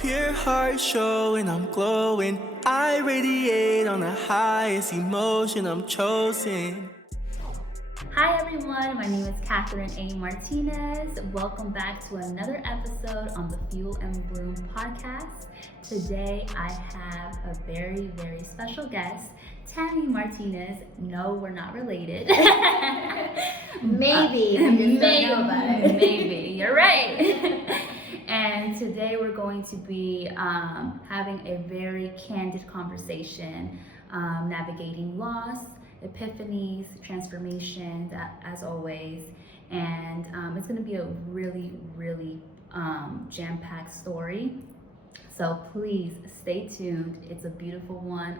Pure heart showing, I'm glowing. I radiate on the highest emotion, I'm chosen. Hi everyone, my name is Catherine A. Martinez. Welcome back to another episode on the Fuel and Bloom podcast. Today I have a very, very special guest, Tammy Martinez. No, we're not related. Maybe. We just don't know about it. Maybe, you're right. And today we're going to be having a very candid conversation, navigating loss, epiphanies, transformations, as always. And it's going to be a really, really jam-packed story. So please stay tuned. It's a beautiful one.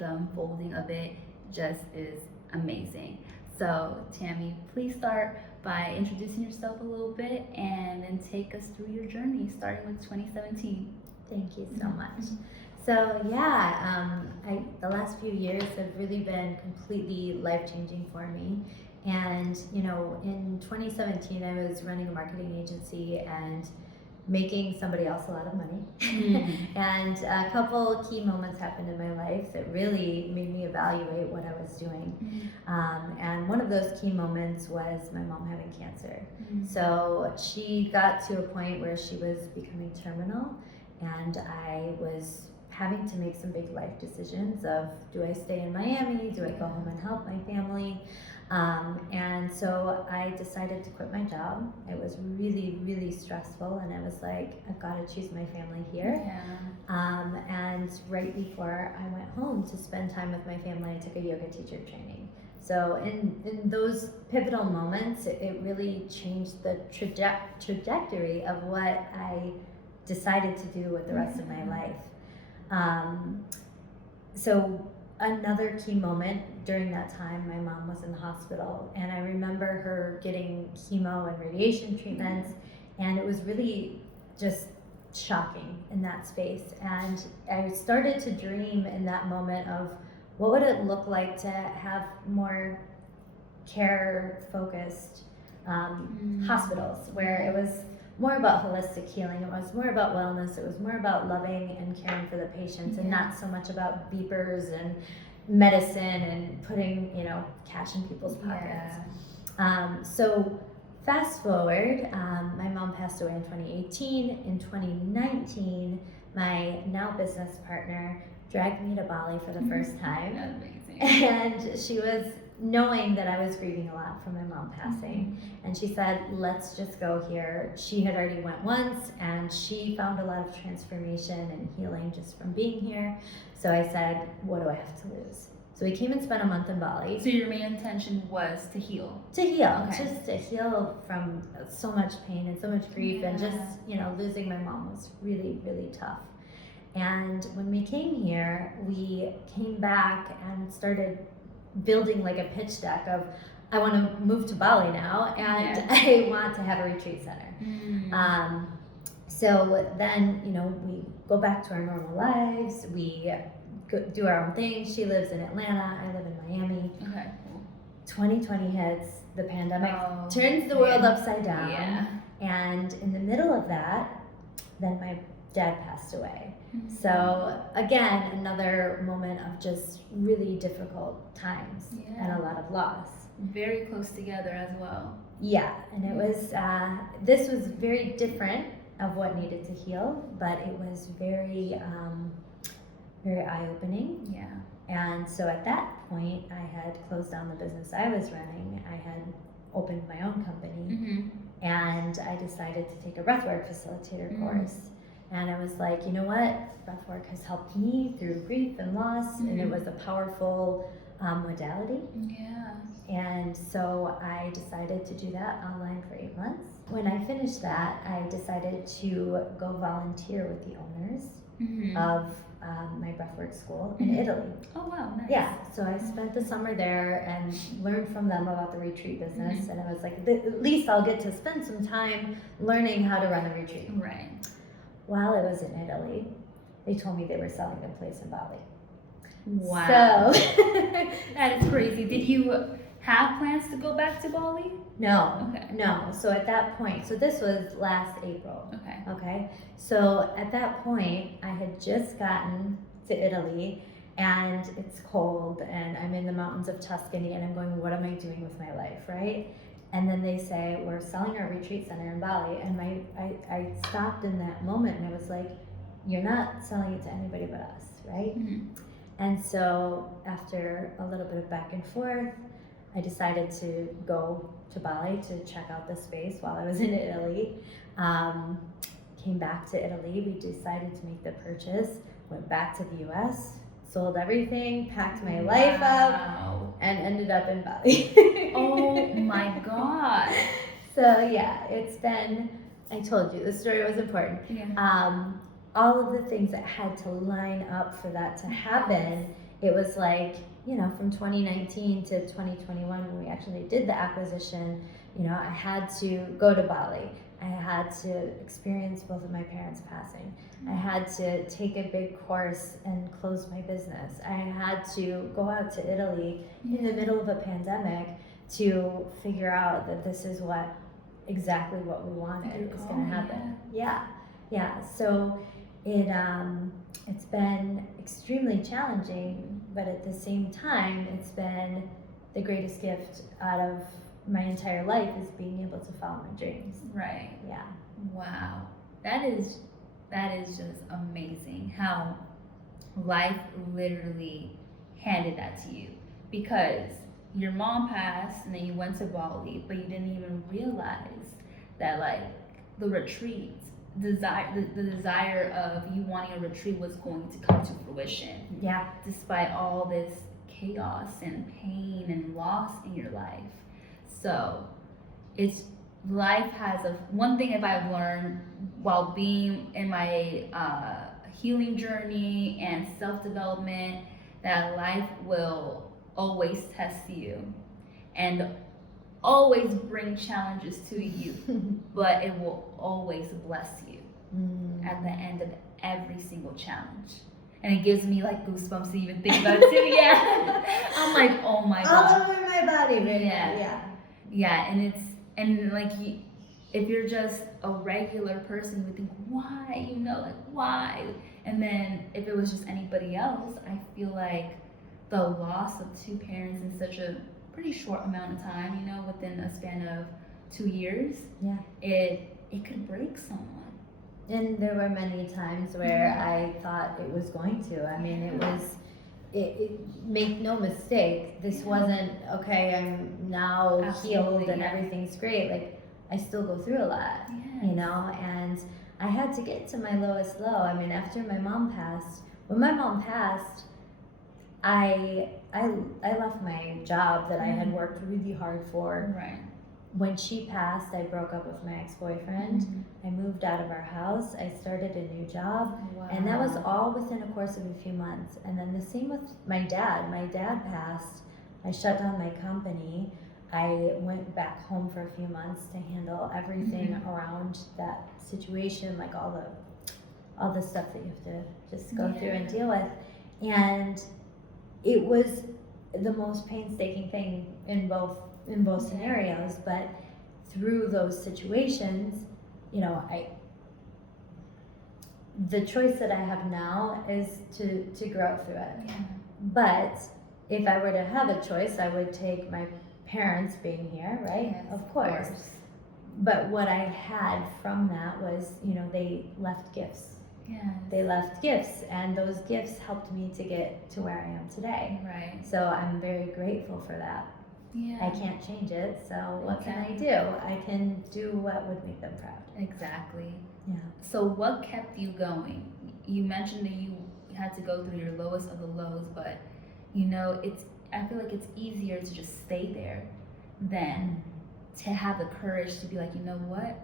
The unfolding of it just is amazing. So Tammy, please start by introducing yourself a little bit and then take us through your journey, starting with 2017. Thank you so much. So yeah, the last few years have really been completely life-changing for me. And you know, in 2017, I was running a marketing agency and making somebody else a lot of money. And a couple key moments happened in my life that really made me evaluate what I was doing. And one of those key moments was my mom having cancer. So she got to a point where she was becoming terminal, and I was having to make some big life decisions of, do I stay in Miami? Do I go home and help my family? And so I decided to quit my job. It was really, really stressful, and I was like, I've got to choose my family here. And right before I went home to spend time with my family, I took a yoga teacher training. So in those pivotal moments, it really changed the trajectory of what I decided to do with the rest of my life. So another key moment during that time, my mom was in the hospital, and I remember her getting chemo and radiation treatments, and it was really just shocking in that space. And I started to dream in that moment of, what would it look like to have more care-focused hospitals, where it was more about holistic healing, it was more about wellness, it was more about loving and caring for the patients, and not so much about beepers and medicine and putting, cash in people's pockets. So fast forward, my mom passed away in 2018. In 2019, my now business partner dragged me to Bali for the first time. Amazing. And she was knowing that I was grieving a lot from my mom passing, and she said, let's just go here. She had already went once, and she found a lot of transformation and healing just from being here. So I said, what do I have to lose? So we came and spent a month in Bali. So your main intention was to heal? To heal, just to heal from so much pain and so much grief, and just, losing my mom was really, really tough. And when we came here, we came back and started building like a pitch deck of, I want to move to Bali now, and I want to have a retreat center. So then, we go back to our normal lives. We do our own thing. She lives in Atlanta. I live in Miami. 2020 hits. The pandemic turns the world upside down. And in the middle of that, then my dad passed away. So again, another moment of just really difficult times and a lot of loss. Very close together as well. Yeah, and it was, this was very different of what needed to heal, but it was very, very eye-opening. And so at that point, I had closed down the business I was running. I had opened my own company, and I decided to take a breathwork facilitator course. And I was like, you know what? Breathwork has helped me through grief and loss, and it was a powerful modality. And so I decided to do that online for 8 months. When I finished that, I decided to go volunteer with the owners of my breathwork school in Italy. Oh wow, nice. Yeah, so I spent the summer there and learned from them about the retreat business, and I was like, at least I'll get to spend some time learning how to run a retreat. Right. While I was in Italy, they told me they were selling a place in Bali. Wow. So that is crazy. Did you have plans to go back to Bali? No, Okay. no. So at that point, so this was last April. Okay. Okay. So at that point, I had just gotten to Italy and it's cold and I'm in the mountains of Tuscany and I'm going, what am I doing with my life, right? And then they say, we're selling our retreat center in Bali. And I stopped in that moment and I was like, you're not selling it to anybody but us, right? Mhm. And so after a little bit of back and forth, I decided to go to Bali to check out the space while I was in Italy. Came back to Italy, we decided to make the purchase, went back to the US, sold everything, packed my life up, Wow. and ended up in Bali. Oh my God. So yeah, it's been, I told you, the story was important. Yeah. All of the things that had to line up for that to happen, it was like, you know, from 2019 to 2021 when we actually did the acquisition, you know, I had to go to Bali. I had to experience both of my parents passing. I had to take a big course and close my business. I had to go out to Italy in the middle of a pandemic to figure out that this is exactly what we wanted was going to happen. Yeah. So it's been extremely challenging, but at the same time, it's been the greatest gift out of my entire life is being able to follow my dreams. Right. Yeah. Wow. That is just amazing how life literally handed that to you, because your mom passed and then you went to Bali, but you didn't even realize that like the retreat the desire of you wanting a retreat was going to come to fruition. Yeah. Despite all this chaos and pain and loss in your life. So life has one thing if I've learned while being in my healing journey and self-development, that life will always test you and always bring challenges to you, but it will always bless you at the end of every single challenge. And it gives me like goosebumps to even think about it too. Yeah. I'm like, oh my God. All over my body, right? Yeah, and like if you're just a regular person, you would think, why? Why? And then if it was just anybody else, I feel like the loss of two parents in such a pretty short amount of time, within a span of 2 years, it could break someone. And there were many times where I thought it was going to. I mean, it make no mistake, this wasn't, okay, I'm now healed and everything's great. Like, I still go through a lot, and I had to get to my lowest low. I mean, after my mom passed, when my mom passed, I left my job that I had worked really hard for. Right. When she passed, I broke up with my ex-boyfriend. I moved out of our house. I started a new job. Wow. And that was all within a course of a few months. And then the same with my dad. My dad passed. I shut down my company. I went back home for a few months to handle everything around that situation, like all the stuff that you have to just go through and deal with. And it was the most painstaking thing in both scenarios, but through those situations, the choice that I have now is to grow through it. Yeah. But if I were to have a choice, I would take my parents being here, right? Yes, of course. But what I had from that was, they left gifts. Yes. They left gifts, and those gifts helped me to get to where I am today. Right. So I'm very grateful for that. Yeah. I can't change it, so what can I do? I can do what would make them proud. Exactly. Yeah. So what kept you going? You mentioned that you had to go through your lowest of the lows, but I feel like it's easier to just stay there than to have the courage to be like, you know what?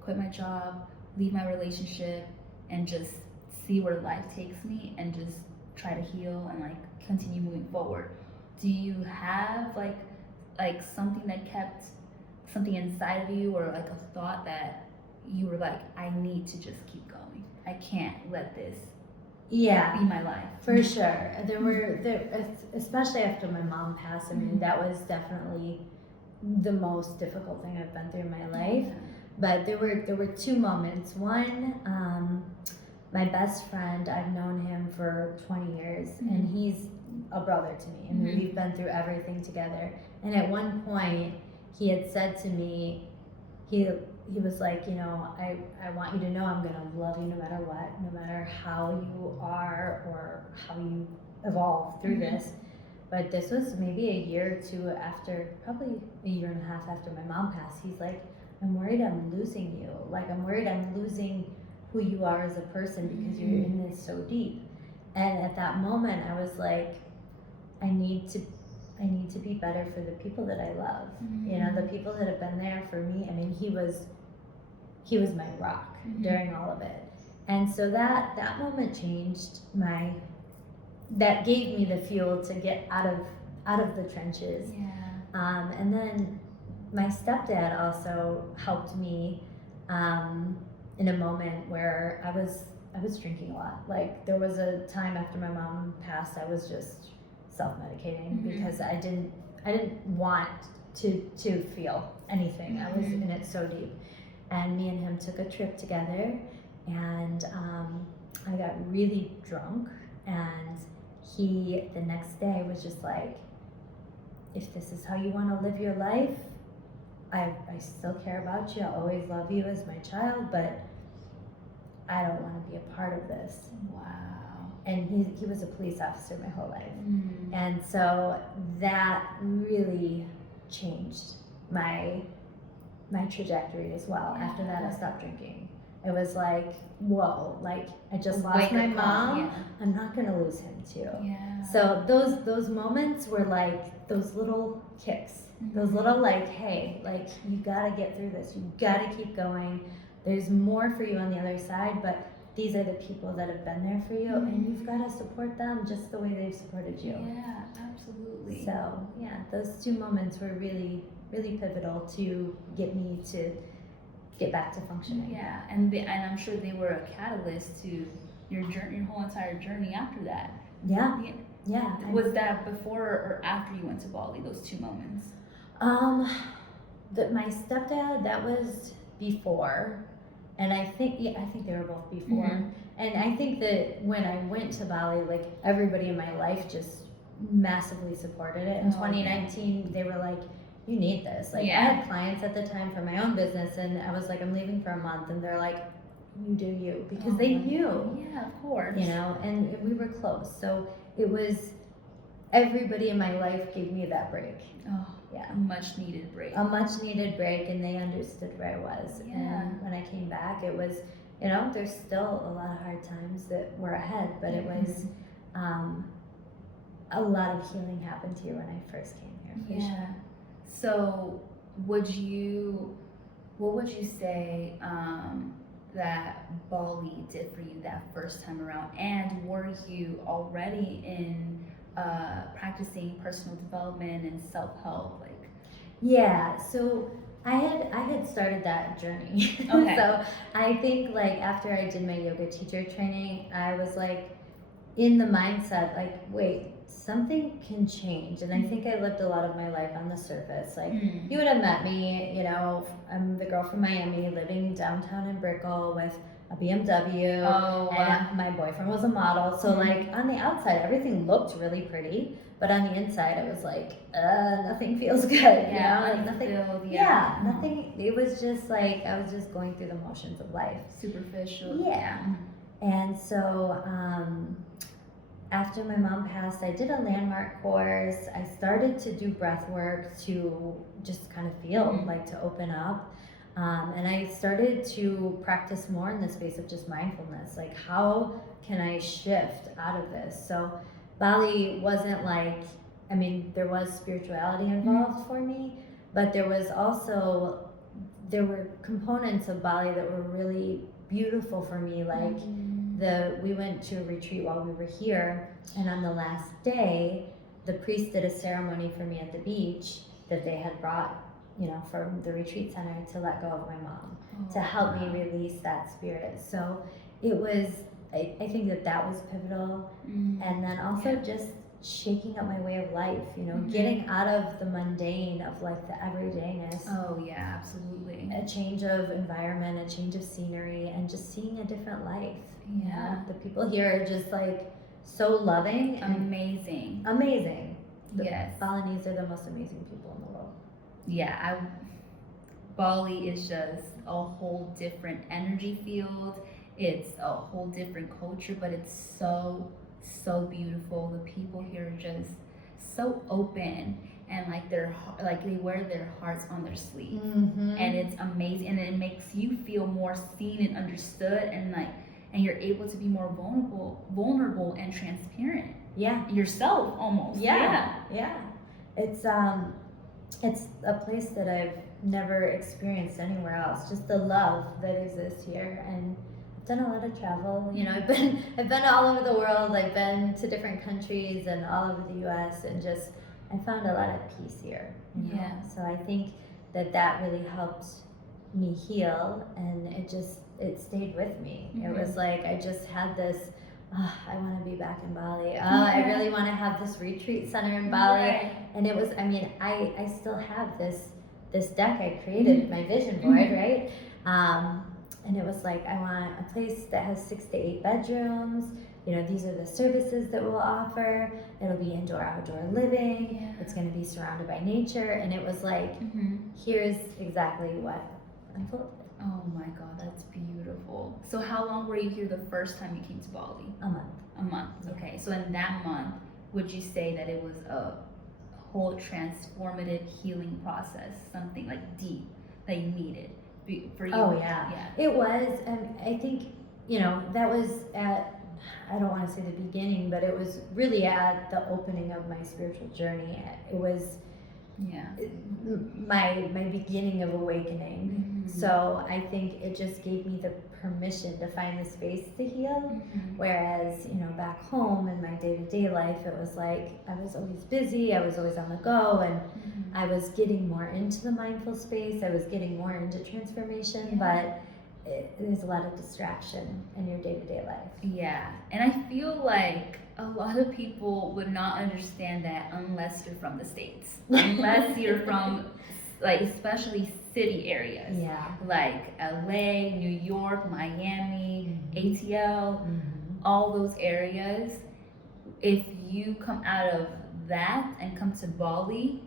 Quit my job, leave my relationship, and just see where life takes me and just try to heal and like continue moving forward. Do you have like something that kept something inside of you, or like a thought that you were like, I need to just keep going. I can't let this Yeah, be my life. for sure. Especially after my mom passed. I mean, that was definitely the most difficult thing I've been through in my life. But there were two moments. One, my best friend, I've known him for 20 years, and he's a brother to me. I mean, we've been through everything together. And at one point, he had said to me, he was like, you know, I want you to know I'm gonna love you no matter what, no matter how you are or how you evolve through this. But this was maybe a year or two after, probably a year and a half after my mom passed. He's like, I'm worried I'm losing you. Like, I'm worried I'm losing who you are as a person because you're in this so deep. And at that moment, I was like, I need to be better for the people that I love. You know, the people that have been there for me. I mean, he was my rock during all of it. And so that moment changed that gave me the fuel to get out of the trenches. And then my stepdad also helped me in a moment where I was drinking a lot. Like, there was a time after my mom passed, I was just self-medicating because I didn't want to feel anything. I was in it so deep. And me and him took a trip together, and I got really drunk, and he the next day was just like, if this is how you want to live your life, I still care about you, I'll always love you as my child, but I don't want to be a part of this. Wow. And he was a police officer my whole life. And so that really changed my trajectory as well. After that, I stopped drinking. It was like, whoa, like, I just lost my mom. I'm not gonna lose him too. So those moments were like those little kicks, those little like, hey, like, you gotta get through this. You gotta keep going. There's more for you on the other side, but these are the people that have been there for you, and you've got to support them just the way they've supported you. Yeah, absolutely. So yeah, those two moments were really, really pivotal to get me to get back to functioning. Yeah, and I'm sure they were a catalyst to your journey, your whole entire journey after that. Yeah. Was that before or after you went to Bali? Those two moments. My stepdad, that was before. And I think they were both before. And I think that when I went to Bali, like, everybody in my life just massively supported it. In 2019, they were like, you need this. Like, I had clients at the time for my own business, and I was like, I'm leaving for a month, and they're like, you do you, because they knew. Yeah, of course. You know, and we were close. So it was, everybody in my life gave me that break. Oh, yeah, a much needed break. A much needed break, and they understood where I was. Yeah. And when I came back, it was, you know, there's still a lot of hard times that were ahead, but it was a lot of healing happened here when I first came here. Yeah. Sure. So what would you say that Bali did for you that first time around? And were you already in practicing personal development and self-help? Like, yeah, so I had started that journey. Okay. So I think, like, after I did my yoga teacher training, I was like in the mindset, like, wait, something can change. And I think I lived a lot of my life on the surface. Like, you would have met me, you know, I'm the girl from Miami living downtown in Brickell with a BMW, and my boyfriend was a model. So like, on the outside, everything looked really pretty, but on the inside, it was like, nothing feels good. Yeah, you know? Like, nothing. Nothing. It was just like, I was just going through the motions of life. Superficial. Yeah. And so after my mom passed, I did a landmark course. I started to do breath work to just kind of feel like to open up. And I started to practice more in the space of just mindfulness. Like, how can I shift out of this? So Bali wasn't like, I mean, there was spirituality involved for me, but there were components of Bali that were really beautiful for me. Like, we went to a retreat while we were here, and on the last day, the priest did a ceremony for me at the beach that they had brought, you know, from the retreat center to let go of my mom, to help me release that spirit. So it was I think that was pivotal. And then also just shaking up my way of life, getting out of the mundane of like the everydayness. Oh yeah, absolutely. A change of environment, a change of scenery, and just seeing a different life. Yeah. The people here are just like so loving and Amazing. The Yes. Balinese are the most amazing people in the world. Yeah, Bali is just a whole different energy field. It's a whole different culture, but it's so beautiful. The people here are just so open, and like they wear their hearts on their sleeve, and it's amazing, and it makes you feel more seen and understood, and you're able to be more vulnerable and transparent. Yeah. Yourself almost. Yeah. It's a place that I've never experienced anywhere else. Just the love that exists here, and I've done a lot of travel. I've been all over the world. I've been to different countries and all over the U.S. and just I found a lot of peace here. Yeah. So I think that really helped me heal, and it stayed with me. It was like I just had this. I want to be back in Bali. I really want to have this retreat center in Bali. Right. And it was, I still have this deck I created, my vision board, right? And it was like, I want a place that has 6 to 8 bedrooms. These are the services that we'll offer. It'll be indoor, outdoor living. Yeah. It's going to be surrounded by nature. And it was like, here's exactly what unfolded. Oh my God, that's beautiful. So how long were you here the first time you came to Bali? A month. A month, okay. So in that month, would you say that it was a whole transformative healing process, something like deep that you needed for you? Oh yeah. It was, and I think, that was at, I don't want to say the beginning, but it was really at the opening of my spiritual journey. It was my beginning of awakening. So I think it just gave me the permission to find the space to heal. Whereas, back home in my day-to-day life, it was like I was always busy, I was always on the go, and I was getting more into the mindful space, I was getting more into transformation, but there's a lot of distraction in your day-to-day life. Yeah, and I feel like a lot of people would not understand that unless you're from the States, unless you're from like especially city areas, like LA, New York, Miami, ATL, all those areas. If you come out of that and come to Bali,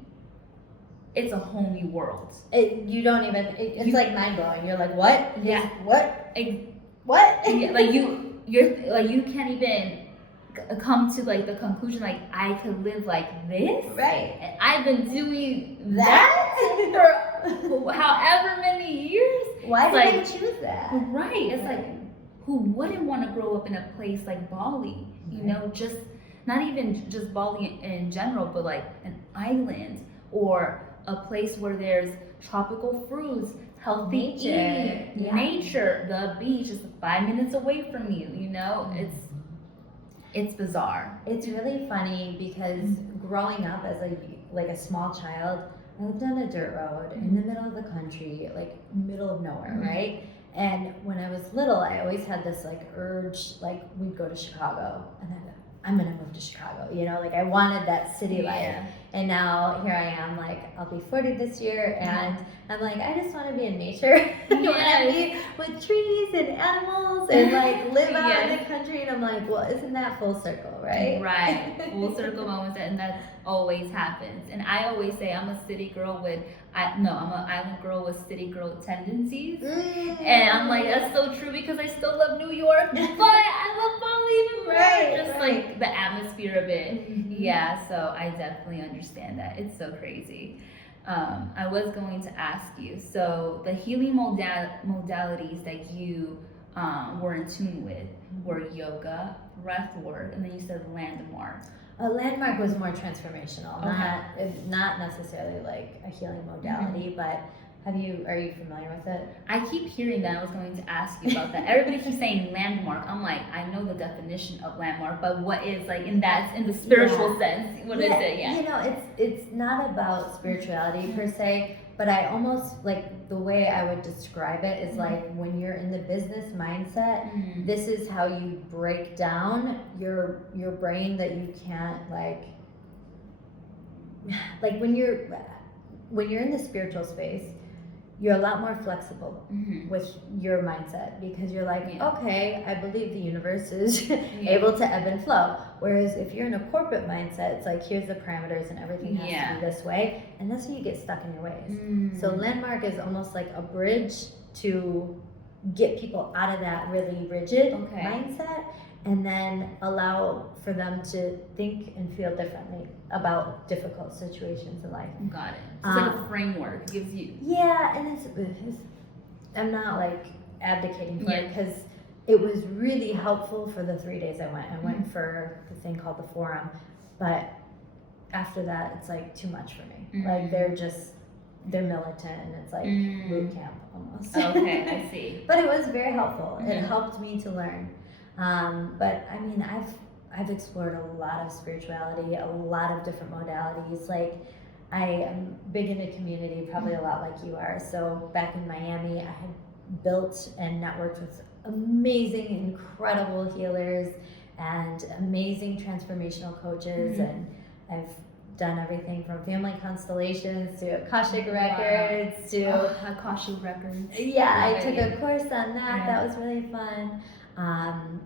it's a whole new world. You don't even. It's like mind blowing. You're like, what? Yeah. What? What? Yeah, like you can't even come to like the conclusion like I could live like this. Right. And I've been doing that for however many years. Why did they choose that? Right. It's like, who wouldn't want to grow up in a place like Bali? Just not even just Bali in general, but like an island or a place where there's tropical fruits, healthy eating, nature, the beach is 5 minutes away from you. It's bizarre. It's really funny because growing up as a small child, I lived on a dirt road in the middle of the country, like middle of nowhere, right? And when I was little, I always had this like urge, like we'd go to Chicago, and I'm gonna move to Chicago. Like I wanted that city life. And now here I am, like I'll be 40 this year, and I'm like, I just want to be in nature. I want to be with trees and animals and like live out in the country. And I'm like, well, isn't that full circle, right? Right, full circle moments, and that always happens. And I always say I'm a city girl I'm an island girl with city girl tendencies. And I'm like, that's so true because I still love New York, but I love Bali even more. Like the atmosphere of it. Yeah, so I definitely understand that. It's so crazy. I was going to ask you, so the healing modalities that you were in tune with were yoga, breath work, and then you said landmark. A landmark was more transformational, not necessarily like a healing modality, but are you familiar with it? I keep hearing that. I was going to ask you about that. Everybody keeps saying landmark. I'm like, I know the definition of landmark, but what is like in the spiritual sense? What is it? Yeah. It's not about spirituality per se, but I almost like the way I would describe it is like when you're in the business mindset, this is how you break down your brain that you can't like when you're in the spiritual space, you're a lot more flexible with your mindset because you're like, okay, I believe the universe is able to ebb and flow. Whereas if you're in a corporate mindset, it's like, here's the parameters and everything has to be this way. And that's when you get stuck in your ways. So Landmark is almost like a bridge to get people out of that really rigid mindset and then allow for them to think and feel differently about difficult situations in life. Got it. So it's like a framework. It gives you. Yeah, and it's I'm not like advocating for it because it was really helpful for the 3 days I went. I went for the thing called the Forum, but after that, it's like too much for me. Like they're militant and it's like boot camp almost. Okay, I see. But it was very helpful. It helped me to learn. But I mean, I've explored a lot of spirituality, a lot of different modalities. Like I am big into community, probably a lot like you are. So back in Miami, I had built and networked with amazing, incredible healers and amazing transformational coaches. And I've done everything from family constellations to Akashic Records to Akashic Records. Yeah, I took a course on that. That was really fun.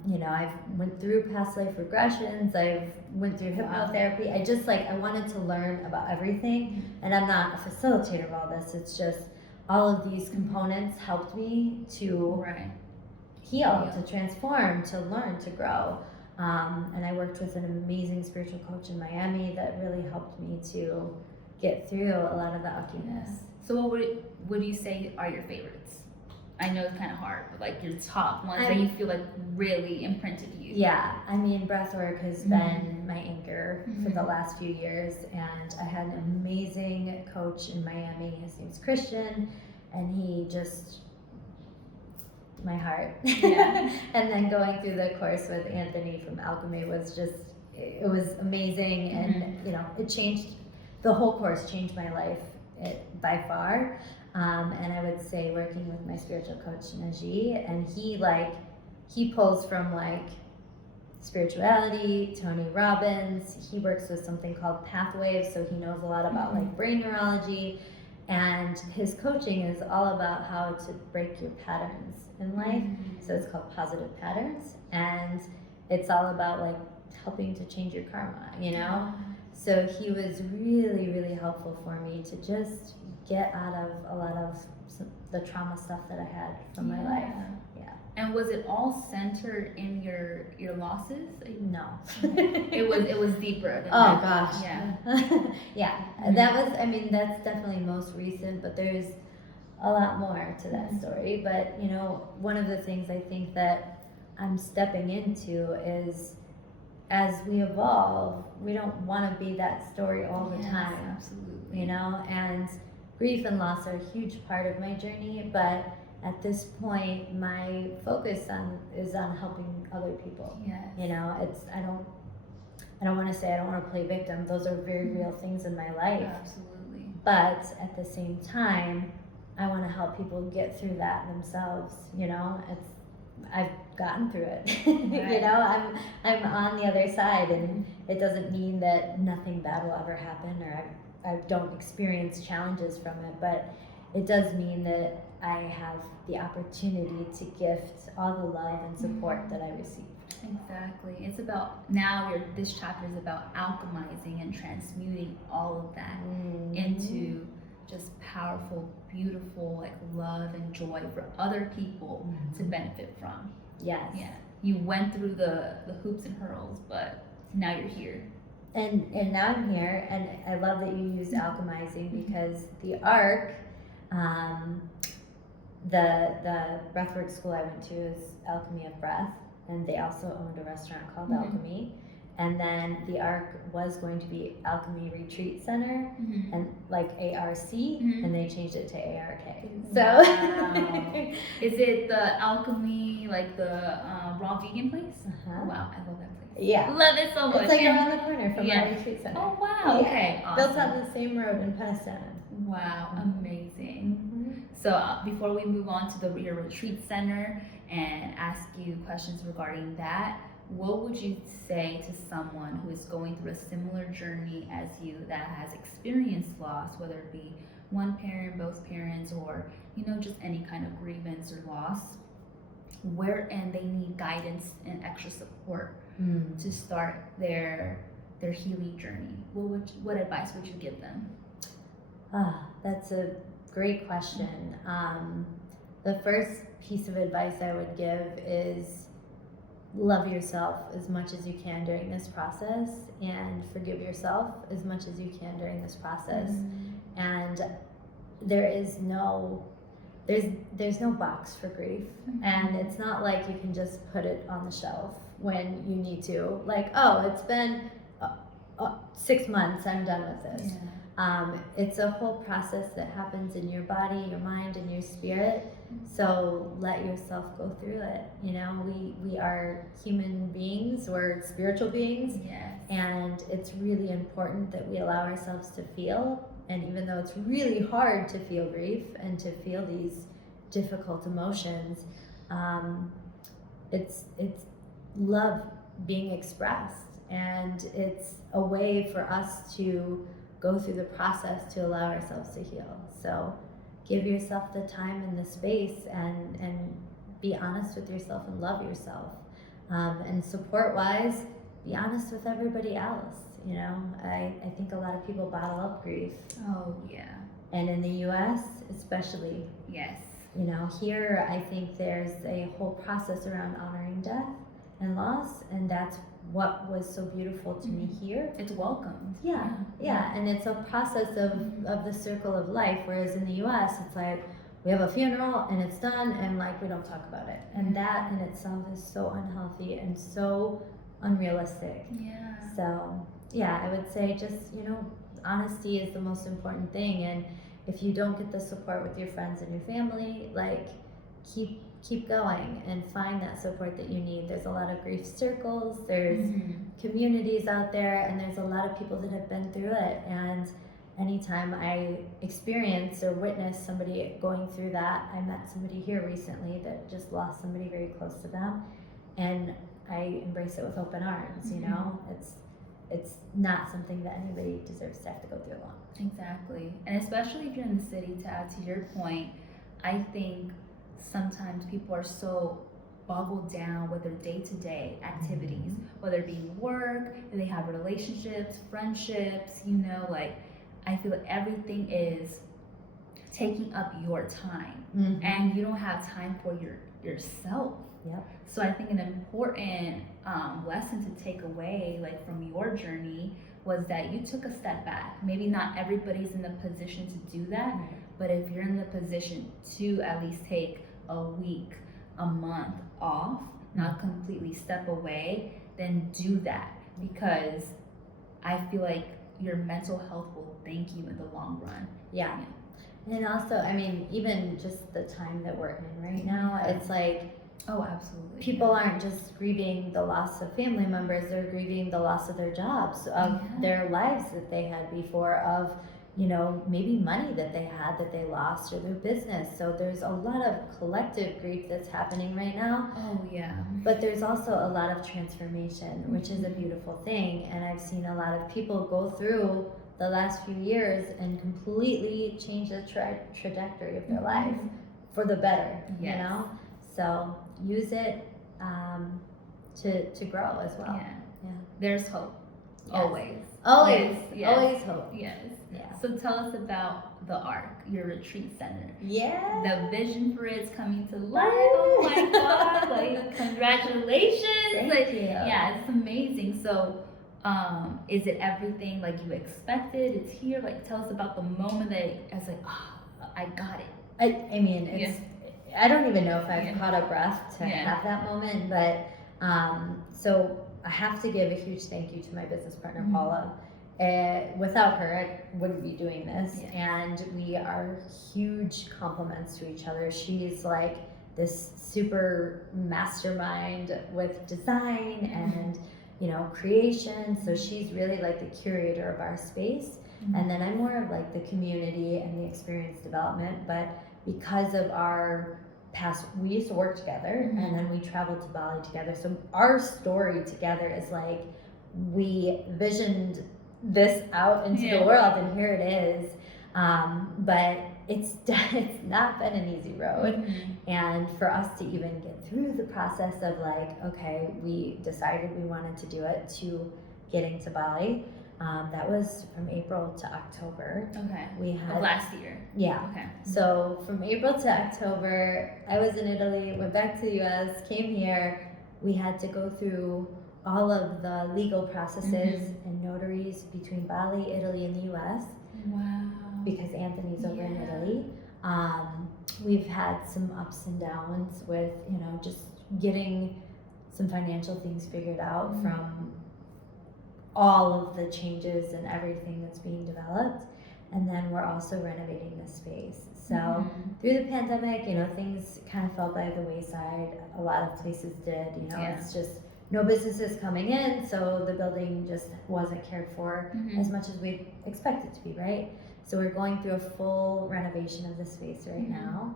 You know, I've went through past life regressions. I've went through hypnotherapy. I just like, I wanted to learn about everything. And I'm not a facilitator of all this. It's just all of these components helped me to heal, to transform, to learn, to grow. And I worked with an amazing spiritual coach in Miami that really helped me to get through a lot of the ugliness. So what would you say are your favorites? I know it's kind of hard, but like your top ones that you feel like really imprinted you. Yeah, I mean, breathwork has been my anchor for the last few years, and I had an amazing coach in Miami. His name's Christian, and he just my heart. And then going through the course with Anthony from Alchemy was just, it was amazing, and you know, it changed, the whole course changed my life by far. And I would say working with my spiritual coach Najee, and he pulls from like spirituality, Tony Robbins. He works with something called Pathwaves, so he knows a lot about like brain neurology, and his coaching is all about how to break your patterns in life. So it's called Positive Patterns, and it's all about like helping to change your karma, you know? So he was really, really helpful for me to just get out of a lot of the trauma stuff that I had from my life. Yeah. And was it all centered in your losses? No. it was deeper than that. Gosh. Yeah. That was, I mean, that's definitely most recent, but there's a lot more to that story. But you know, one of the things I think that I'm stepping into is, as we evolve, we don't want to be that story all the time. Absolutely. You know, and grief and loss are a huge part of my journey, but at this point, my focus is on helping other people. You know, it's I don't want to say I don't want to play victim. Those are very real things in my life. Absolutely. But at the same time, I want to help people get through that themselves. You know, I've gotten through it. You know, I'm on the other side, and it doesn't mean that nothing bad will ever happen, or I don't experience challenges from it, but it does mean that I have the opportunity to gift all the love and support that I received. Exactly. It's about, now this chapter is about alchemizing and transmuting all of that into just powerful, beautiful, like love and joy for other people to benefit from. Yes. Yeah. You went through the hoops and hurdles, but now you're here. And now I'm here, and I love that you used alchemizing, because the ARC, the breathwork school I went to is Alchemy of Breath, and they also owned a restaurant called Alchemy. And then the ARC was going to be Alchemy Retreat Center, and like ARC, and they changed it to ARK. So Is it the alchemy, like the Raw Vegan place. Uh-huh. Wow, I love that place. Yeah. Love it so much. It's like And- around the corner from Yeah. our retreat center. Oh wow. Yeah. Okay. Built Awesome. on the same road in Penistone. Wow. Amazing. Mm-hmm. So before we move on to your retreat center and ask you questions regarding that, what would you say to someone who is going through a similar journey as you that has experienced loss, whether it be one parent, both parents, or just any kind of grievance or loss, and they need guidance and extra support to start their healing journey? What advice would you give them? That's a great question. The first piece of advice I would give is love yourself as much as you can during this process, and forgive yourself as much as you can during this process. And there's no box for grief, and it's not like you can just put it on the shelf when you need to, like, oh, it's been 6 months, I'm done with this. It's a whole process that happens in your body, your mind, and your spirit. So let yourself go through it. We are human beings, we're spiritual beings, Yes. and it's really important that we allow ourselves to feel. And even though it's really hard to feel grief and to feel these difficult emotions, it's love being expressed, and it's a way for us to go through the process to allow ourselves to heal. So give yourself the time and the space, and be honest with yourself and love yourself. And support-wise, be honest with everybody else. I think a lot of people bottle up grief. Oh yeah. And in the US especially, Yes. here I think there's a whole process around honoring death and loss, and that's what was so beautiful to me here. It's welcomed. Yeah, and it's a process of the circle of life, whereas in the US it's like we have a funeral and it's done, and like we don't talk about it. And that in itself is so unhealthy and so unrealistic. Yeah. So yeah, I would say just, honesty is the most important thing. And if you don't get the support with your friends and your family, like keep going and find that support that you need. There's a lot of grief circles, there's communities out there, and there's a lot of people that have been through it. And anytime I experience or witness somebody going through that, I met somebody here recently that just lost somebody very close to them, and I embrace it with open arms. It's not something that anybody deserves to have to go through alone. Exactly. And especially if you're in the city, to add to your point, I think sometimes people are so boggled down with their day-to-day activities, whether it be work, they have relationships, friendships, I feel like everything is taking up your time, and you don't have time for yourself. Yep. So I think an important lesson to take away, like from your journey, was that you took a step back. Maybe not everybody's in the position to do that, but if you're in the position to at least take a week, a month off, not completely step away, then do that, because I feel like your mental health will thank you in the long run. Yeah. And also, even just the time that we're in right now, it's like, oh, absolutely. People aren't just grieving the loss of family members, they're grieving the loss of their jobs, of their lives that they had before, of, maybe money that they had that they lost, or their business. So there's a lot of collective grief that's happening right now. Oh, yeah. But there's also a lot of transformation, which is a beautiful thing. And I've seen a lot of people go through the last few years and completely change the trajectory of their life for the better, So use it to grow as well. Yeah. There's hope. Yes. Always. Always. Yes. Always hope. Yes. Yeah. So tell us about the ARC, your retreat center. Yeah. The vision for it's coming to life. Oh my God! Like, congratulations! Thank you. Yeah, it's amazing. So, is it everything like you expected? It's here. Like, tell us about the moment that I was like, oh, I got it. It's. I don't even know if I've caught a breath to have that moment, but so I have to give a huge thank you to my business partner, Paula. Without her, I wouldn't be doing this, and we are huge compliments to each other. She's like this super mastermind with design and, you know, creation. So she's really like the curator of our space. And then I'm more of like the community and the experience development. But because of our past, we used to work together and then we traveled to Bali together. So our story together is like, we visioned this out into the world and here it is. But it's not been an easy road. And for us to even get through the process of like, okay, we decided we wanted to do it, to getting to Bali, that was from April to October. Okay. We had of last year. Yeah. Okay. So from April to October, I was in Italy, went back to the US, came here. We had to go through all of the legal processes and notaries between Bali, Italy, and the US. Wow. Because Anthony's over in Italy. We've had some ups and downs with, you know, just getting some financial things figured out from all of the changes and everything that's being developed. And then we're also renovating the space. So through the pandemic, you know, things kind of fell by the wayside. A lot of places did, you know, it's just no businesses coming in. So the building just wasn't cared for as much as we expected to be, right? So we're going through a full renovation of the space right now.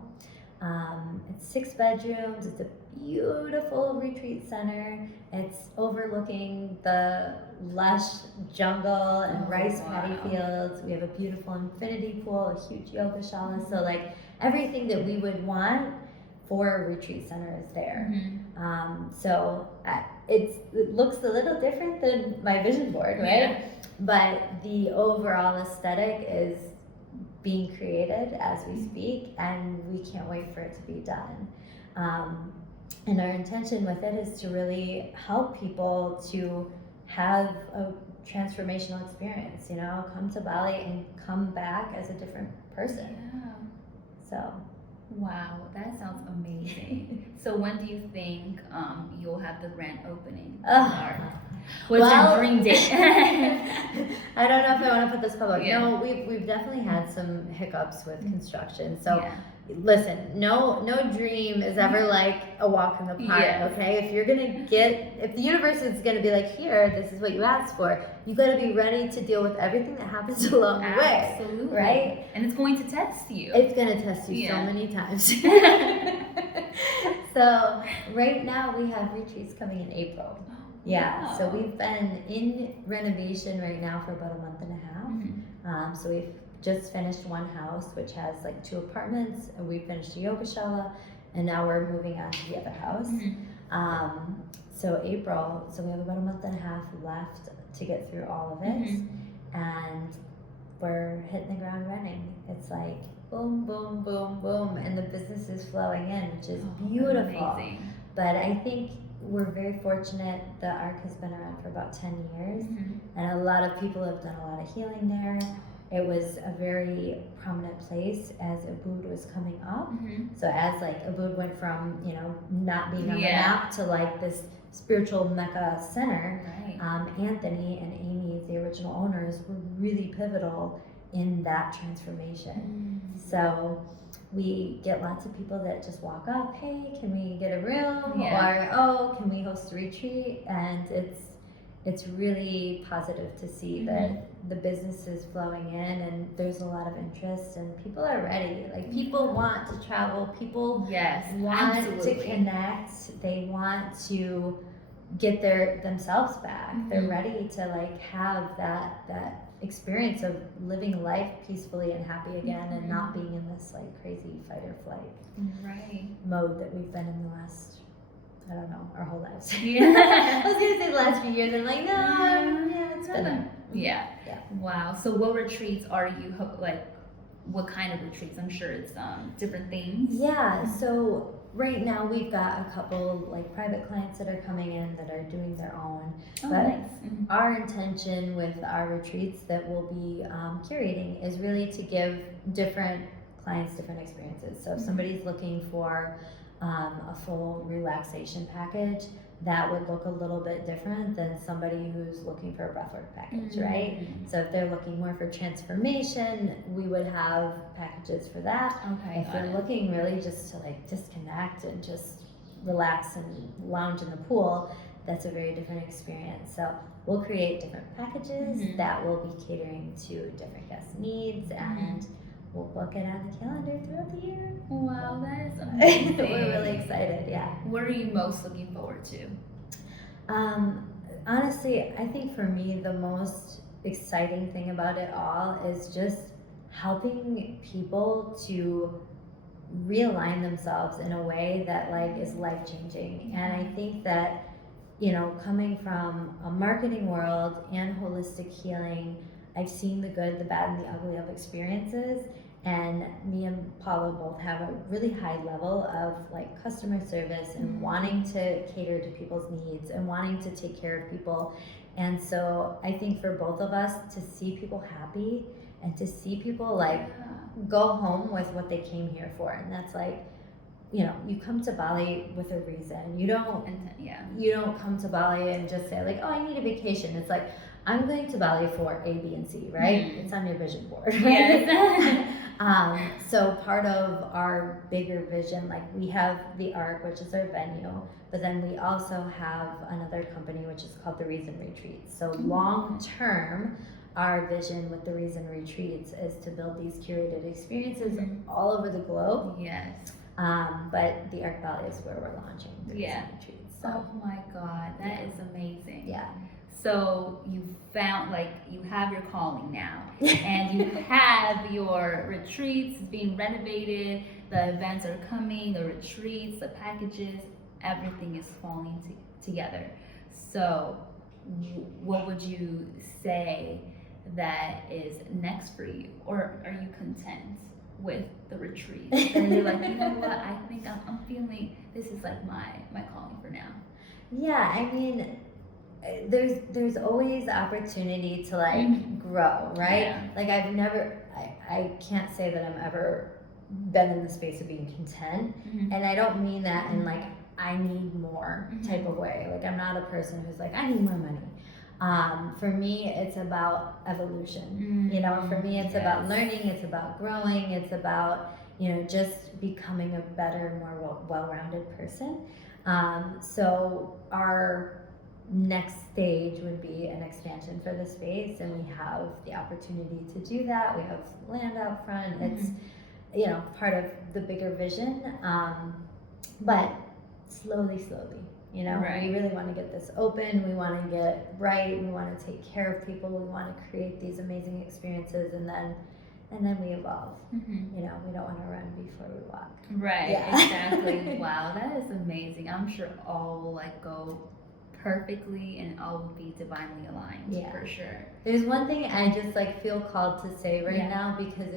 It's 6 bedrooms. It's a beautiful retreat center. It's overlooking the lush jungle and rice paddy fields. We have a beautiful infinity pool, a huge yoga shala. So like everything that we would want for a retreat center is there. So it looks a little different than my vision board, right? But the overall aesthetic is being created as we speak, and we can't wait for it to be done. And our intention with it is to really help people to have a transformational experience, you know, come to Bali and come back as a different person. So. Wow, that sounds amazing. So when do you think you'll have the grand opening? What's your dream date? I don't know if I want to put this public. No, we've definitely had some hiccups with construction. So listen, no dream is ever like a walk in the park. Okay, if the universe is gonna be like, here, this is what you asked for, you got to be ready to deal with everything that happens along the way. Absolutely. Right? And it's going to test you. It's gonna test you so many times. So right now we have retreats coming in April. Wow. So we've been in renovation right now for about a month and a half. So we've just finished one house, which has like 2 apartments, and we finished a yoga shala, and now we're moving on to the other house. So April, so we have about a month and a half left to get through all of it, and we're hitting the ground running. It's like boom, boom, boom, boom, and the business is flowing in, which is beautiful. Amazing. But I think we're very fortunate. The Ark has been around for about 10 years, and a lot of people have done a lot of healing there. It was a very prominent place as Ubud was coming up. So as like Ubud went from, you know, not being on the map to like this spiritual Mecca center, Anthony and Amy, the original owners, were really pivotal in that transformation. So we get lots of people that just walk up, hey, can we get a room? Or, oh, can we host a retreat? And it's really positive to see that the business is flowing in and there's a lot of interest and people are ready. Like people want to travel, people want to connect, they want to get themselves back. They're ready to like have that experience of living life peacefully and happy again and not being in this like crazy fight or flight mode that we've been in the last, I don't know, our whole lives. I was gonna say the last few years. I'm like, no, it's been Wow. So what retreats are you like? What kind of retreats? I'm sure it's different things. So right now we've got a couple like private clients that are coming in that are doing their own. Our intention with our retreats that we'll be curating is really to give different clients different experiences. So if somebody's looking for a full relaxation package, that would look a little bit different than somebody who's looking for a breathwork package, right? So if they're looking more for transformation, we would have packages for that. Okay, If got they're it. looking really just to like disconnect and just relax and lounge in the pool, that's a very different experience. So we'll create different packages Mhm. that will be catering to different guest needs, and we'll book it on the calendar throughout the year. Wow, that is amazing. We're really excited, yeah. What are you most looking forward to? Honestly, I think for me, the most exciting thing about it all is just helping people to realign themselves in a way that like is life changing. And I think that, you know, coming from a marketing world and holistic healing, I've seen the good, the bad, and the ugly of experiences. And me and Paula both have a really high level of like customer service and wanting to cater to people's needs and wanting to take care of people. And so I think for both of us to see people happy and to see people like go home with what they came here for. And that's like, you know, you come to Bali with a reason. You don't come to Bali and just say like, oh, I need a vacation. It's like, I'm going to Bali for A, B, and C, right? It's on your vision board, right? Yes. So part of our bigger vision, like we have the Ark, which is our venue, but then we also have another company which is called the Reason Retreats. So long term, our vision with the Reason Retreats is to build these curated experiences all over the globe. Yes. But the Ark Valley is where we're launching the Reason Retreats. So Oh my God, that is amazing. yeah. So you found like you have your calling now, and you have your retreats being renovated. The events are coming, the retreats, the packages, everything is falling together. So, what would you say that is next for you, or are you content with the retreat? And you're like, you know what? I think I'm feeling this is like my calling for now. Yeah, I mean, there's always opportunity to like grow, right? Yeah. Like I can't say that I'm ever been in the space of being content, and I don't mean that in like I need more type of way. Like I'm not a person who's like I need more money. For me, it's about evolution. You know, for me, it's about learning. It's about growing. It's about, you know, just becoming a better, more well-rounded person. So our next stage would be an expansion for the space, and we have the opportunity to do that. We have land out front. It's, you know, part of the bigger vision. But slowly, you know, we really want to get this open. We want to get right. We want to take care of people. We want to create these amazing experiences, and then we evolve. You know, we don't want to run before we walk. Right. Yeah. Exactly. Wow, that is amazing. I'm sure all will like go perfectly and all will be divinely aligned. For sure. There's one thing I just like feel called to say right now, because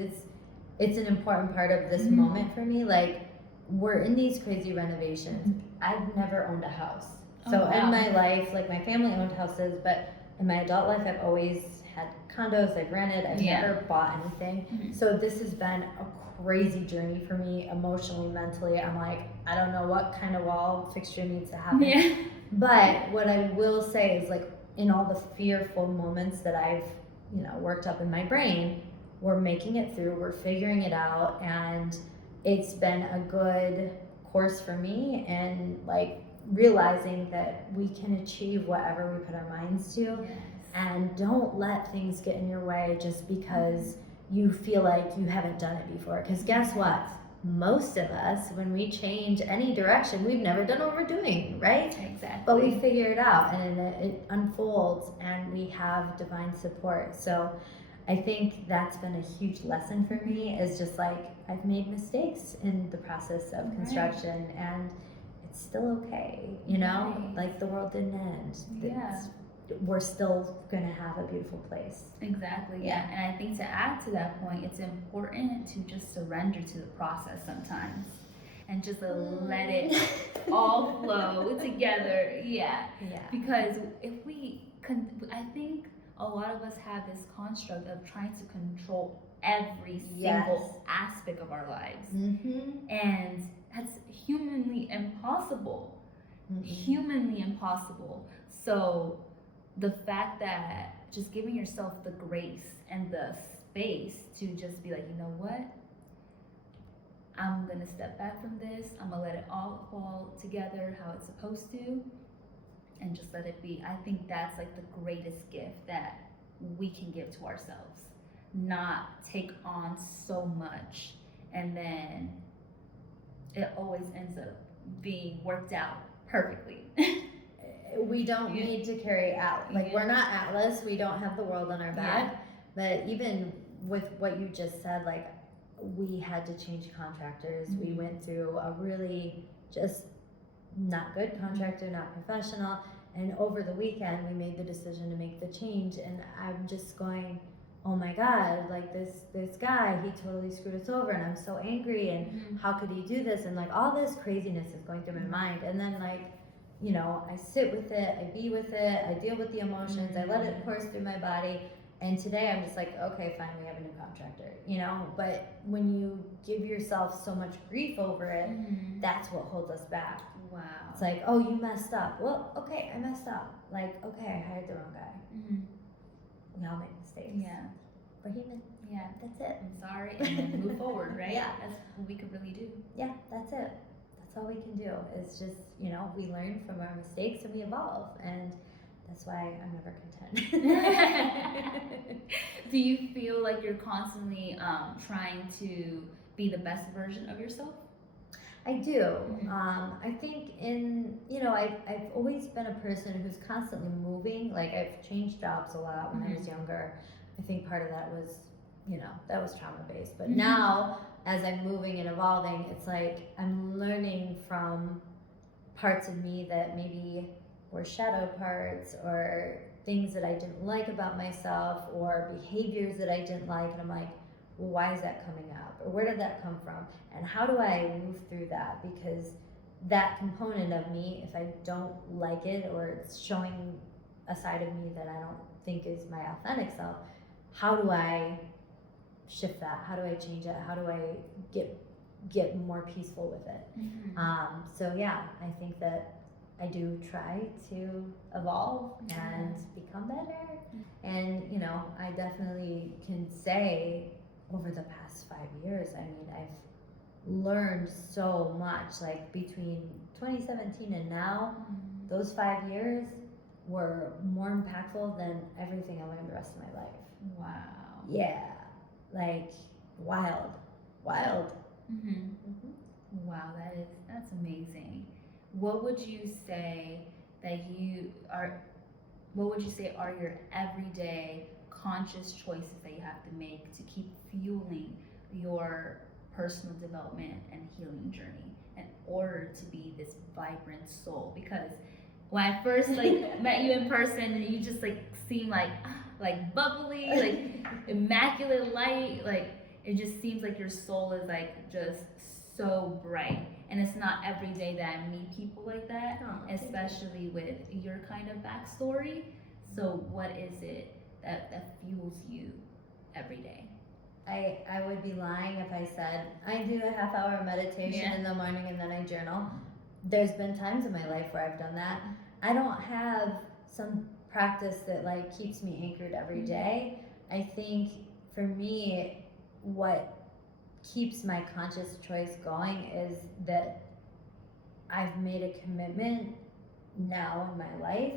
it's an important part of this moment for me. Like, we're in these crazy renovations. I've never owned a house. So in my life, like my family owned houses, but in my adult life, I've always had condos, I've rented, I've never bought anything. So this has been a crazy journey for me emotionally, mentally. I'm like, I don't know what kind of wall fixture needs to happen. But what I will say is, like, in all the fearful moments that I've, you know, worked up in my brain, we're making it through, we're figuring it out, and it's been a good course for me, and like realizing that we can achieve whatever we put our minds to. And don't let things get in your way just because you feel like you haven't done it before. Because guess what? Most of us, when we change any direction, we've never done what we're doing, right? Exactly. But we figure it out, and it unfolds, and we have divine support. So I think that's been a huge lesson for me, is just like, I've made mistakes in the process of construction, and it's still okay, you know? Like, the world didn't end. We're still gonna have a beautiful place. Exactly. Yeah. And I think to add to that point, it's important to just surrender to the process sometimes, and just let it all flow together. Because if I think a lot of us have this construct of trying to control every single aspect of our lives, and that's humanly impossible. humanly impossible. So the fact that just giving yourself the grace and the space to just be like, you know what? I'm gonna step back from this. I'm gonna let it all fall together how it's supposed to, and just let it be. I think that's like the greatest gift that we can give to ourselves. Not take on so much, and then it always ends up being worked out perfectly. We don't Yeah. need to carry out, like, Yeah. we're not Atlas, we don't have the world on our back. Yeah. But even with what you just said, like, we had to change contractors. We Mhm. went through a really just not good contractor, not professional. And over the weekend, we made the decision to make the change. And I'm just going, oh my God, like this guy, he totally screwed us over. And I'm so angry. And Mhm. how could he do this? And like all this craziness is going through my mind. And then like, you know, I sit with it, I be with it, I deal with the emotions, I let it course through my body. And today I'm just like, okay, fine, we have a new contractor, you know? But when you give yourself so much grief over it, Mhm. that's what holds us back. Wow. It's like, oh, you messed up. Well, okay, I messed up. Like, okay, I hired the wrong guy. Mhm. We all make mistakes. Yeah. We're human. Yeah. That's it. I'm sorry, and then move forward, right? Yeah. That's what we could really do. Yeah, that's it. That's all we can do. It's just, you know, we learn from our mistakes and we evolve. And that's why I'm never content. Do you feel like you're constantly trying to be the best version of yourself? I do. Mhm. I think you know, I've always been a person who's constantly moving. Like I've changed jobs a lot when I was younger. I think part of that was, you know, that was trauma based. But Mhm. now, as I'm moving and evolving, it's like I'm learning from parts of me that maybe were shadow parts or things that I didn't like about myself or behaviors that I didn't like. And I'm like, well, why is that coming up? Or where did that come from? And how do I move through that? Because that component of me, if I don't like it or it's showing a side of me that I don't think is my authentic self, how do I shift that? How do I change it? How do I get more peaceful with it? So yeah, I think that I do try to evolve and become better. And you know, I definitely can say over the past 5 years, I mean, I've learned so much. Like between 2017 and now, those 5 years were more impactful than everything I learned the rest of my life. Wow. Yeah, like wild. Wow, that's amazing. What would you say are your everyday conscious choices that you have to make to keep fueling your personal development and healing journey in order to be this vibrant soul? Because when I first met you in person, you just seem like bubbly, like immaculate light, like it just seems like your soul is just so bright. And it's not every day that I meet people like that, especially with your kind of backstory. So what is it that fuels you every day? I would be lying if I said I do a half-hour meditation in the morning and then I journal. There's been times in my life where I've done that. I don't have some practice that keeps me anchored every day. I think for me, what keeps my conscious choice going is that I've made a commitment now in my life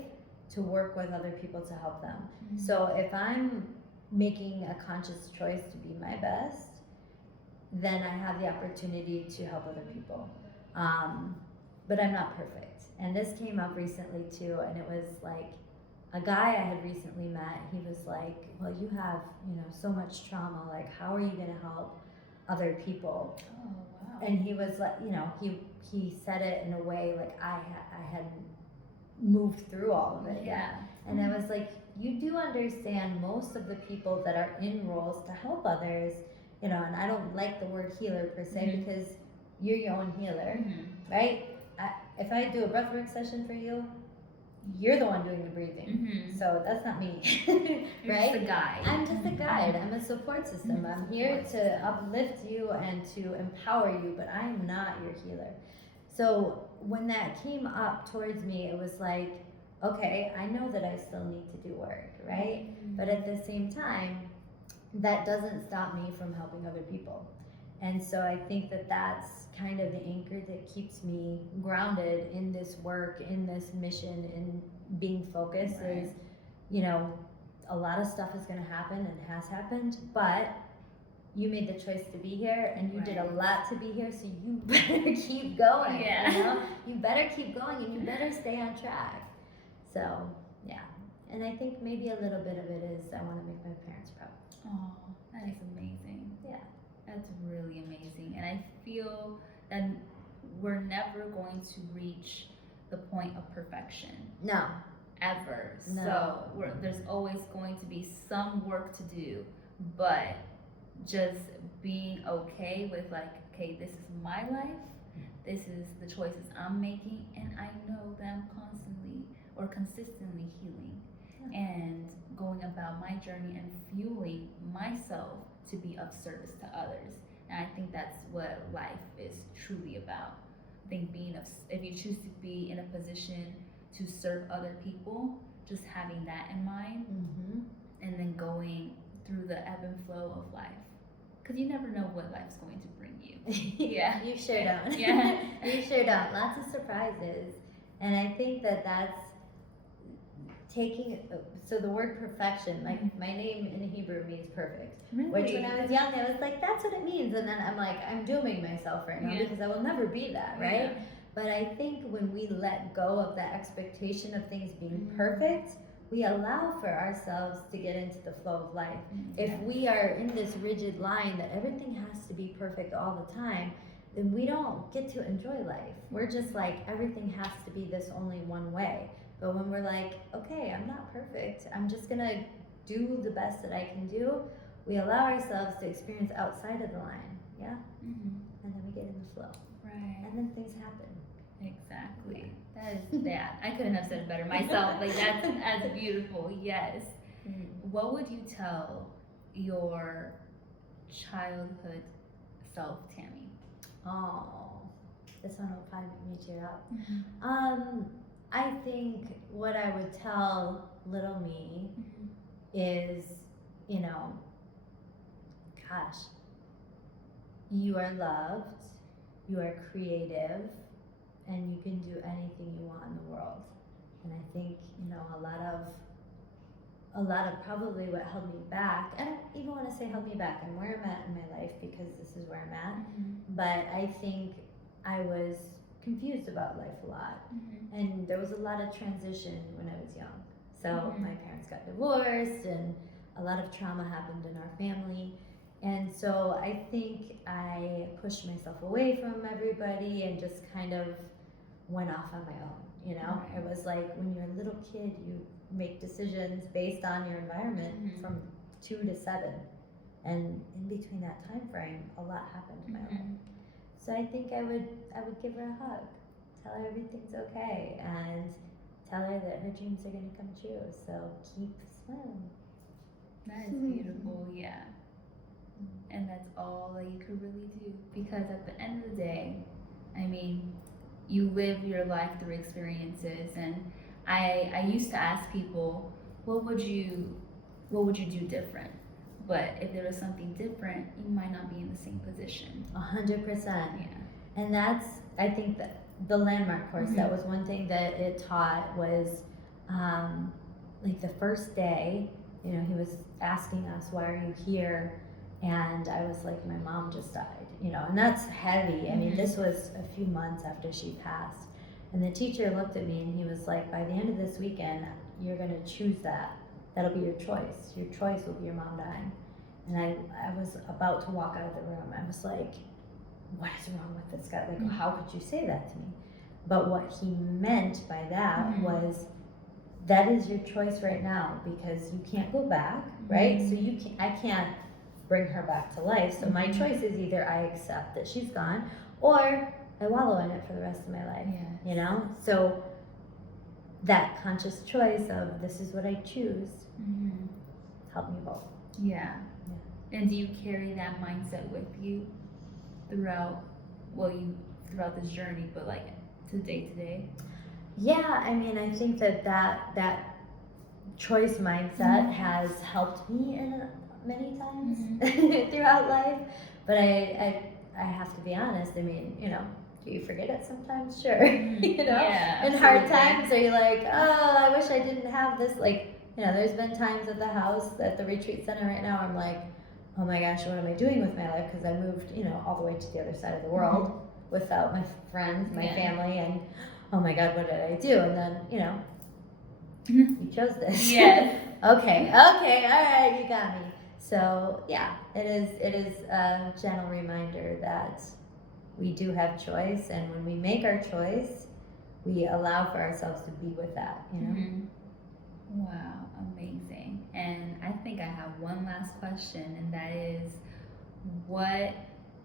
to work with other people to help them. So if I'm making a conscious choice to be my best, then I have the opportunity to help other people. But I'm not perfect. And this came up recently too, and it was a guy I had recently met. He was like, well, you have, so much trauma. How are you going to help other people? Oh, wow. And he was like, he said it in a way I hadn't moved through all of it yet. And I was like, you do understand most of the people that are in roles to help others, and I don't like the word healer per se because you're your own healer, right? If I do a breathwork session for you, you're the one doing the breathing. So that's not me, You're right? just a guide. I'm just a guide. I'm a support system. I'm here to uplift you and to empower you, but I'm not your healer. So when that came up towards me, it was like, okay, I know that I still need to do work, right? But at the same time, that doesn't stop me from helping other people. And so I think that that's kind of the anchor that keeps me grounded in this work, in this mission, in being focused. Right. Is, you know, a lot of stuff is going to happen and has happened, but you made the choice to be here and you did a Right. lot to be here, so you better keep going. Yeah. You know, you better keep going and you better stay on track. So yeah, and I think maybe a little bit of it is I want to make my parents proud. Oh, that is amazing. Yeah. That's really amazing. And I feel that we're never going to reach the point of perfection No. ever. No. So there's always going to be some work to do, but just being okay with like, okay, this is my life, this is the choices I'm making, and I know that I'm constantly or consistently healing and going about my journey and fueling myself to be of service to others. And I think that's what life is truly about. I think if you choose to be in a position to serve other people, just having that in mind, Mm-hmm. and then going through the ebb and flow of life, because you never know what life's going to bring you. Yeah. You sure don't. Yeah. You sure don't. Lots of surprises. And I think that that's taking, so the word perfection, like my name in Hebrew means perfect. Really? Which when I was young, I was like, that's what it means. And then I'm like, I'm dooming myself right now Yeah. because I will never be that, right? Yeah. But I think when we let go of that expectation of things being Mhm. perfect, we allow for ourselves to get into the flow of life. If Yeah. we are in this rigid line that everything has to be perfect all the time, then we don't get to enjoy life. We're just like, everything has to be this only one way. But when we're like, okay, I'm not perfect, I'm just gonna do the best that I can do, we allow ourselves to experience outside of the line, yeah? Mhm. And then we get in the flow. Right. And then things happen. Exactly. That is that. I couldn't have said it better myself. Like that's beautiful. Yes. What would you tell your childhood self, Tammy? Oh, this one will probably make me tear up. Mm-hmm. I think what I would tell little me is, you know, gosh, you are loved, you are creative, and you can do anything you want in the world. And I think, you know, a lot of probably what held me back, I don't even want to say held me back, I'm where I'm at in my life because this is where I'm at, but I think I was confused about life a lot. And there was a lot of transition when I was young. So Mhm. my parents got divorced and a lot of trauma happened in our family. And so I think I pushed myself away from everybody and just kind of went off on my own, you know? Right. It was like when you're a little kid, you make decisions based on your environment Mhm. from 2 to 7. And in between that time frame, a lot happened in my life. So I think I would give her a hug, tell her everything's okay, and tell her that her dreams are gonna come true. So keep smiling. That is beautiful. Yeah. And that's all that you could really do, because at the end of the day, I mean, you live your life through experiences, and I used to ask people, what would you do different? But if there was something different, you might not be in the same position. 100%. Yeah. And that's, I think that the landmark course, Mhm. that was one thing that it taught was, like the first day, you know, he was asking us, why are you here? And I was like, my mom just died, you know, and that's heavy. I mean, Mhm. this was a few months after she passed. And the teacher looked at me and he was like, by the end of this weekend, you're gonna choose that. That'll be your choice. Your choice will be your mom dying. And I was about to walk out of the room. I was like, what is wrong with this guy? Like, Mhm. how could you say that to me? But what he meant by that Mhm. was, that is your choice right now, because you can't go back, right? Mhm. So I can't bring her back to life. So my Mhm. choice is either I accept that she's gone, or I wallow in it for the rest of my life. Yes. You know? So that conscious choice of this is what I choose Mhm. helped me both. Yeah. And do you carry that mindset with you throughout, well, you throughout this journey, but like to day. Yeah, I mean, I think that choice mindset has helped me in many times throughout life. But I have to be honest. I mean, do you forget it sometimes? Sure. Yeah, in hard times, are you like, oh, I wish I didn't have this? Like, there's been times at the house, at the retreat center right now, I'm like, oh my gosh, what am I doing with my life? Because I moved, all the way to the other side of the world without my friends, my family, and oh my God, what did I do? And then, you chose this. Yes. Okay, all right, you got me. So yeah, it is a gentle reminder that we do have choice, and when we make our choice, we allow for ourselves to be with that, Wow, amazing. And I think I have one last question, and that is, what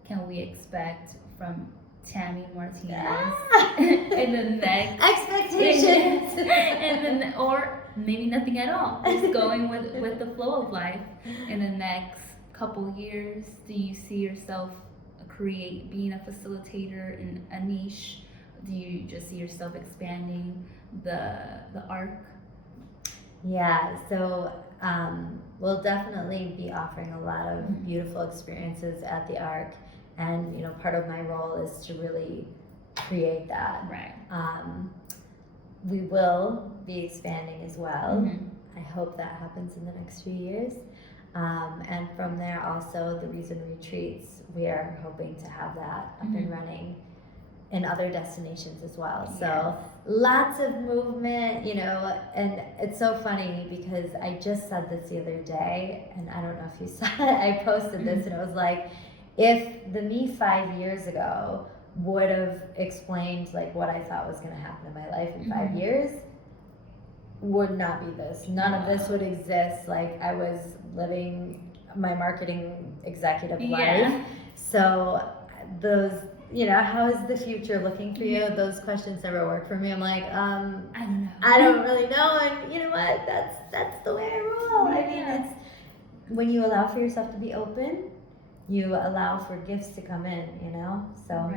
can we expect from Tammy Martinez in the next expectations, and then, or maybe nothing at all, just going with the flow of life in the next couple years? Do you see yourself being a facilitator in a niche? Do you just see yourself expanding the arc? Yeah, so we'll definitely be offering a lot of beautiful experiences at the Arc, and part of my role is to really create that. Right. We will be expanding as well. Mm-hmm. I hope that happens in the next few years. And from there, also the Reason Retreats, we are hoping to have that up and running in other destinations as well. So lots of movement, and it's so funny because I just said this the other day, and I don't know if you saw it, I posted this, and it was like, if the me 5 years ago would have explained like what I thought was going to happen in my life in 5 years, would not be this. None of this would exist. Like, I was living my marketing executive life. So those, how is the future looking for you? Those questions never work for me. I'm like, I don't really know. And you know what? That's the way I roll. I mean, it's when you allow for yourself to be open, you allow for gifts to come in, So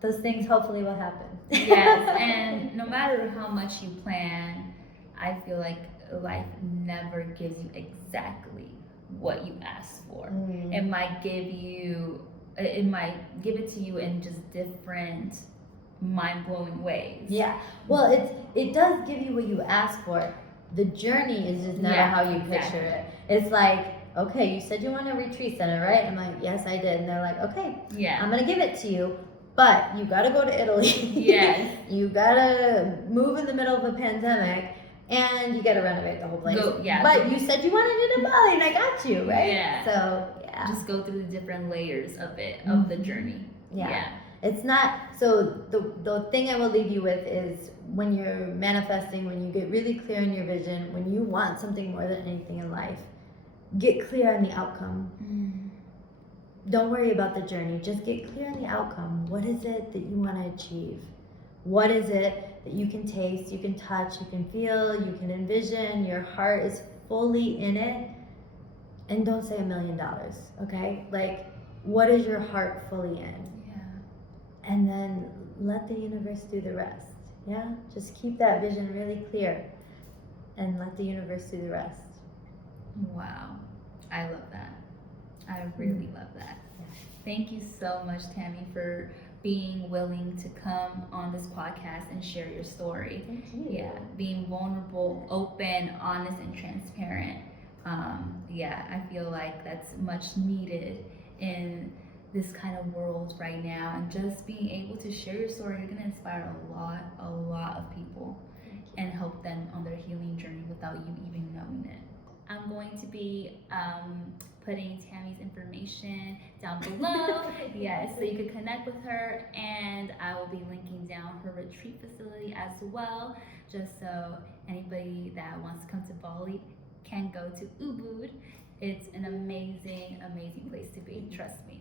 those things hopefully will happen. Yes, and no matter how much you plan, I feel like life never gives you exactly what you asked for. It might give it to you in just different mind-blowing ways. Yeah. Well, it does give you what you ask for. The journey is just not how you picture it. It's like, okay, you said you want a retreat center, right? I'm like, yes, I did. And they're like, okay, I'm going to give it to you, but you got to go to Italy. Yes. You got to move in the middle of a pandemic, and you got to renovate the whole place. But you said you wanted it in Bali, and I got you, right? Yeah. So, just go through the different layers of it, of the journey. Yeah. It's not, so the thing I will leave you with is, when you're manifesting, when you get really clear on your vision, when you want something more than anything in life, get clear on the outcome. Don't worry about the journey. Just get clear on the outcome. What is it that you want to achieve? What is it that you can taste, you can touch, you can feel, you can envision? Your heart is fully in it. And don't say $1 million, okay? Like, what is your heart fully in? And then let the universe do the rest. Yeah? Just keep that vision really clear and let the universe do the rest. Wow. I love that. I really love that. Thank you so much, Tammy, for being willing to come on this podcast and share your story. Thank you. Yeah, being vulnerable, open, honest, and transparent. I feel like that's much needed in this kind of world right now, and just being able to share your story, you're gonna inspire a lot of people and help them on their healing journey without you even knowing it. I'm going to be putting Tammy's information down below, so you can connect with her, and I will be linking down her retreat facility as well, just so anybody that wants to come to Bali can go to Ubud. It's an amazing place to be, trust me.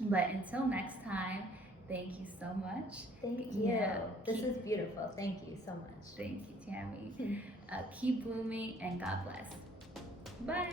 But until next time, thank you so much. Thank you. This is beautiful. Thank you so much. Thank you, Tammy. Keep blooming, and God bless. Bye.